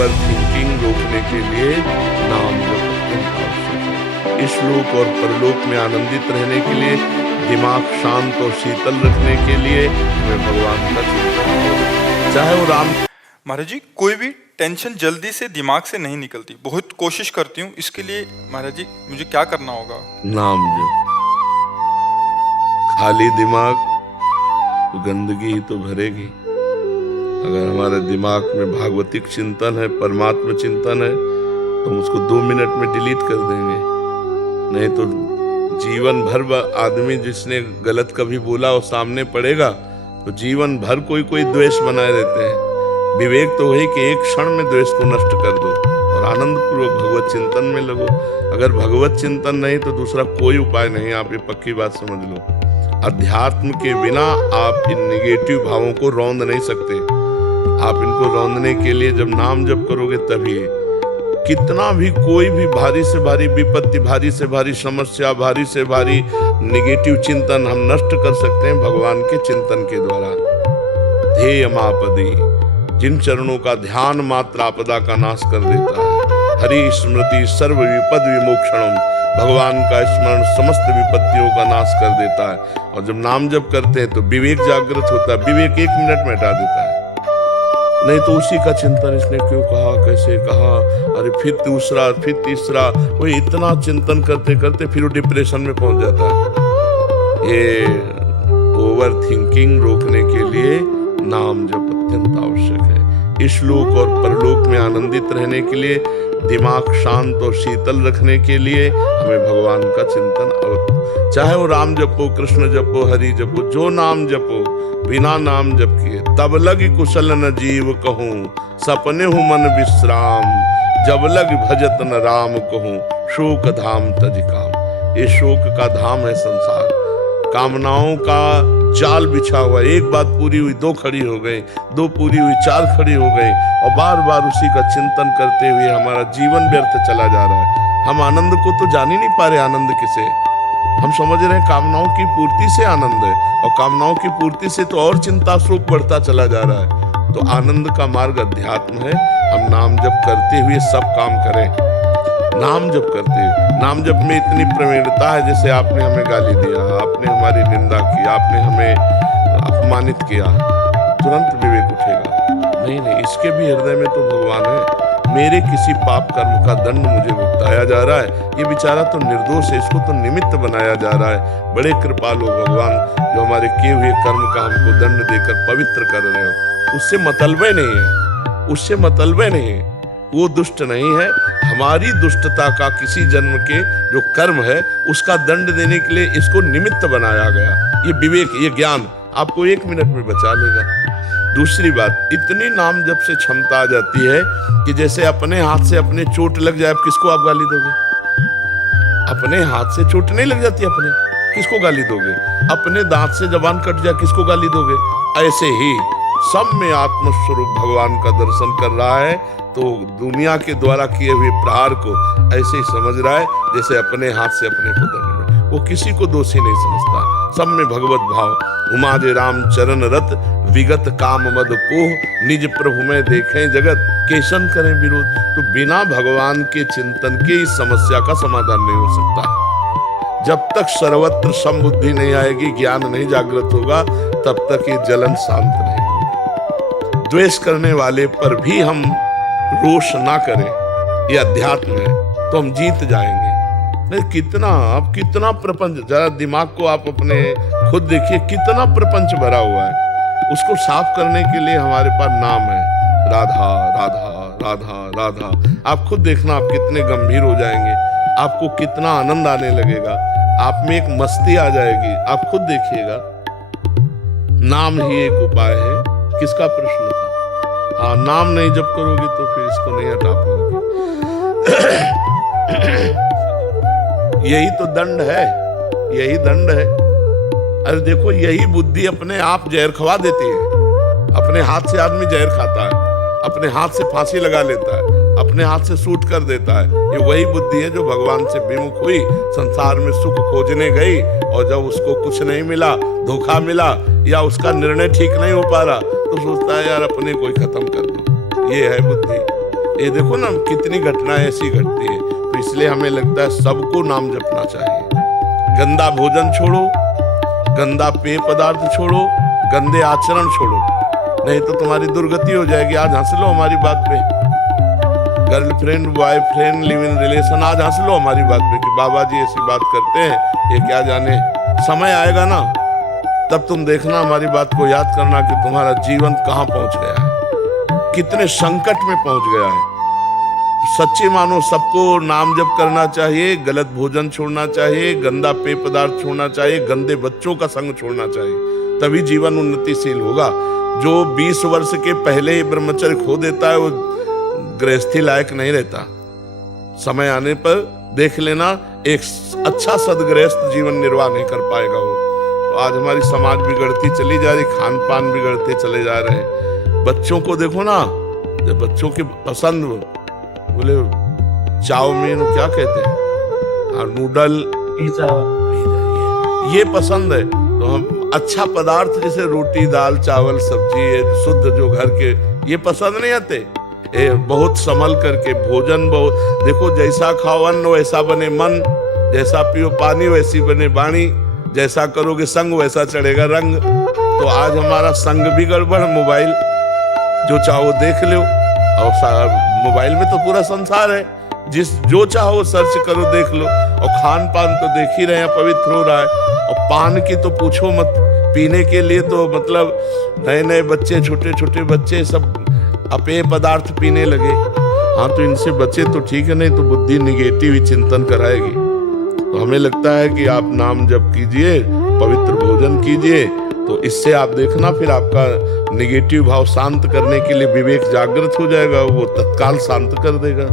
Over thinking रोकने के लिए नाम जप अत्यंत आवश्यक है। इस लोक और परलोक में आनंदित रहने के लिए, दिमाग शांत और शीतल रखने के लिए हमें भगवान का चिंतन करो। चाहे वो राम। महाराज जी, कोई भी टेंशन जल्दी से दिमाग से नहीं निकलती, बहुत कोशिश करती हूँ, इसके लिए महाराज जी मुझे क्या करना होगा? नाम जप। खाली दिमाग तो गंदगी ही तो भरेगी। अगर हमारे दिमाग में भागवतिक चिंतन है, परमात्मा चिंतन है, तो हम उसको 2 मिनट में डिलीट कर देंगे। नहीं तो जीवन भर आदमी जिसने गलत कभी बोला वो सामने पड़ेगा, तो जीवन भर कोई द्वेष बनाए रहते हैं। विवेक तो वही कि एक क्षण में द्वेष को नष्ट कर दो और आनंद पूर्वक भगवत चिंतन में लगो। अगर भगवत चिंतन नहीं तो दूसरा कोई उपाय नहीं, आप ये पक्की बात समझ लो। अध्यात्म के बिना आप इन निगेटिव भावों को रौंद नहीं सकते। आप इनको रौंदने के लिए जब नाम जप करोगे तभी कितना भी कोई भी भारी से भारी विपत्ति, भारी से भारी समस्या, भारी से भारी निगेटिव चिंतन हम नष्ट कर सकते हैं भगवान के चिंतन के द्वारा। ध्येय मापदी, जिन चरणों का ध्यान मात्र आपदा का नाश कर देता है। हरि स्मृति सर्व विपद विमोक्षणम, भगवान का स्मरण समस्त विपत्तियों का नाश कर देता है। और जब नाम जप करते हैं तो विवेक जागृत होता है। विवेक 1 मिनट में हटा देता है। नहीं तो उसी का चिंतन, इसने क्यों कहा, कैसे कहा, अरे फिर दूसरा, फिर तीसरा, वो इतना चिंतन करते करते फिर वो डिप्रेशन में पहुंच जाता है। ये ओवर थिंकिंग रोकने के लिए नाम जप अत्यंत आवश्यक है। इस लोक और परलोक में आनंदित रहने के लिए, दिमाग शांत और शीतल रखने के लिए हमें भगवान का चिंतन चाहे वो राम जपो, कृष्ण जपो, हरि जपो, जो नाम जपो, बिना नाम जप किए तब लग कुशल न जीव कहूँ, सपने हूँ मन विश्राम, जब लग भजत न राम कहूँ, शोक धाम तज काम। ये शोक का धाम है संसार, कामनाओं का जाल बिछा हुआ। एक बात पूरी हुई 2 खड़ी हो गई, 2 पूरी हुई 4 खड़ी हो गई, और बार बार उसी का चिंतन करते हुए हमारा जीवन व्यर्थ चला जा रहा है। हम आनंद को तो जान ही नहीं पा रहे। आनंद किसे हम समझ रहे हैं? कामनाओं की पूर्ति से आनंद है, और कामनाओं की पूर्ति से तो और चिंता शोक बढ़ता चला जा रहा है। तो आनंद का मार्ग अध्यात्म है। हम नाम जप करते हुए सब काम करें। नाम जप करते हुए, नाम जप में इतनी प्रवीणता है, जैसे आपने हमें गाली दिया, आपने हमारी निंदा की, आपने हमें अपमानित किया, तुरंत विवेक उठेगा। नहीं, इसके भी हृदय में तो भगवान है। मेरे किसी पाप कर्म का दंड मुझे भुगताया जा रहा है, ये बेचारा तो निर्दोष है, इसको तो निमित्त बनाया जा रहा है। बड़े कृपालु भगवान, जो हमारे किए हुए कर्म का हमको दंड देकर पवित्र कर रहे हो। उससे मतलबे नहीं है, उससे मतलबे नहीं है, वो दुष्ट नहीं है। हमारी दुष्टता का किसी जन्म के जो कर्म है उसका दंड देने के लिए इसको निमित्त बनाया गया। ये विवेक, ये ज्ञान आपको 1 मिनट में बचा लेगा। दूसरी बात, इतनी नाम जप से क्षमता आ जाती है कि जैसे अपने हाथ से अपने चोट लग जाए, किसको आप गाली दोगे? अपने हाथ से चोट नहीं लग जाती, अपने किसको गाली दोगे? अपने दांत से जबान कट जाए, किसको गाली दोगे? ऐसे ही सब में आत्मस्वरूप भगवान का दर्शन कर रहा है, तो दुनिया के द्वारा किए हुए प्रहार को ऐसे ही समझ रहा है जैसे अपने हाथ से अपने को दंड में। वो किसी को दोषी नहीं समझता, सब में भगवत भाव। उमा जे राम चरण रत, विगत काम मद कोह, निज प्रभु में देखें जगत, केशन करें विरोध। तो बिना भगवान के चिंतन के इस समस्या का समाधान नहीं हो सकता। जब तक सर्वत्र समबुद्धि नहीं आएगी, ज्ञान नहीं जागृत होगा, तब तक ये जलन शांत नहीं होगी। द्वेष करने वाले पर भी हम रोष ना करें, ये अध्यात्म है, तो हम जीत जाएंगे। नहीं, कितना प्रपंच, जरा दिमाग को आप अपने खुद देखिए, कितना प्रपंच भरा हुआ है। उसको साफ करने के लिए हमारे पास नाम है, राधा राधा राधा राधा। आप खुद देखना, आप कितने गंभीर हो जाएंगे, आपको कितना आनंद आने लगेगा, आप में एक मस्ती आ जाएगी। आप खुद देखिएगा, नाम ही एक उपाय है। किसका प्रश्न था? हाँ, नाम नहीं जप करोगे तो फिर इसको नहीं हटा पाओगे। यही तो दंड है, यही दंड है। अरे देखो, यही बुद्धि अपने आप जहर खवा देती है। अपने हाथ से आदमी जहर खाता है, अपने हाथ से फांसी लगा लेता है, अपने हाथ से शूट कर देता है। ये वही बुद्धि है जो भगवान से विमुख हुई, संसार में सुख खोजने गई, और जब उसको कुछ नहीं मिला, धोखा मिला, या उसका निर्णय ठीक नहीं हो पा रहा, तो सोचता है यार अपने को ही खत्म कर दो। ये है बुद्धि। ये देखो ना कितनी घटनाएं ऐसी घटती है। तो इसलिए हमें लगता है सबको नाम जपना चाहिए। गंदा भोजन छोड़ो, गंदा पेय पदार्थ छोड़ो, गंदे आचरण छोड़ो, नहीं तो तुम्हारी दुर्गति हो जाएगी। आज हंस लो हमारी बात पे, girlfriend boyfriend live in relation, आज हंस लो हमारी बात पे कि बाबा जी ऐसी बात करते हैं, ये क्या जाने। समय आएगा ना, तब तुम देखना, हमारी बात को याद करना कि तुम्हारा जीवन कहाँ पहुंच गया है, कितने संकट में पहुंच गया है। सच्चे मानो सबको नाम जप करना चाहिए, गलत भोजन छोड़ना चाहिए, गंदा पेय पदार्थ छोड़ना चाहिए, गंदे बच्चों का संग छोड़ना चाहिए, तभी जीवन उन्नतिशील होगा। जो 20 वर्ष के पहले ही ब्रह्मचर्य खो देता है वो गृहस्थी लायक नहीं रहता। समय आने पर देख लेना, एक अच्छा सदगृहस्थ जीवन निर्वाह नहीं कर पाएगा वो। तो आज हमारी समाज बिगड़ती चली जा रही, खान पान बिगड़ते चले जा रहे हैं। बच्चों को देखो ना, जब बच्चों की पसंद बोले चाउमीन क्या कहते हैं, नूडल, ये पसंद है, तो हम अच्छा पदार्थ जैसे रोटी दाल चावल सब्जी शुद्ध जो घर के, ये पसंद नहीं आते। बहुत संभल करके भोजन, बहुत देखो, जैसा खाओ अन्न वैसा बने मन, जैसा पियो पानी वैसी बने वाणी, जैसा करोगे संग वैसा चढ़ेगा रंग। तो आज हमारा संग भी गड़बड़, मोबाइल जो चाहो देख लो, और मोबाइल में तो पूरा संसार है, जो चाहो सर्च करो देख लो। और खान पान तो देख ही रहे हैं, पवित्र हो रहा है। और पान की तो पूछो मत, पीने के लिए तो मतलब नए नए बच्चे, छोटे छोटे बच्चे सब अपेय पदार्थ पीने लगे। हाँ, तो इनसे बचे तो ठीक है, नहीं तो बुद्धि निगेटिव ही चिंतन कराएगी। तो हमें लगता है कि आप नाम जप कीजिए, पवित्र भोजन कीजिए, तो इससे आप देखना फिर आपका निगेटिव भाव शांत करने के लिए विवेक जागृत हो जाएगा, वो तत्काल शांत कर देगा।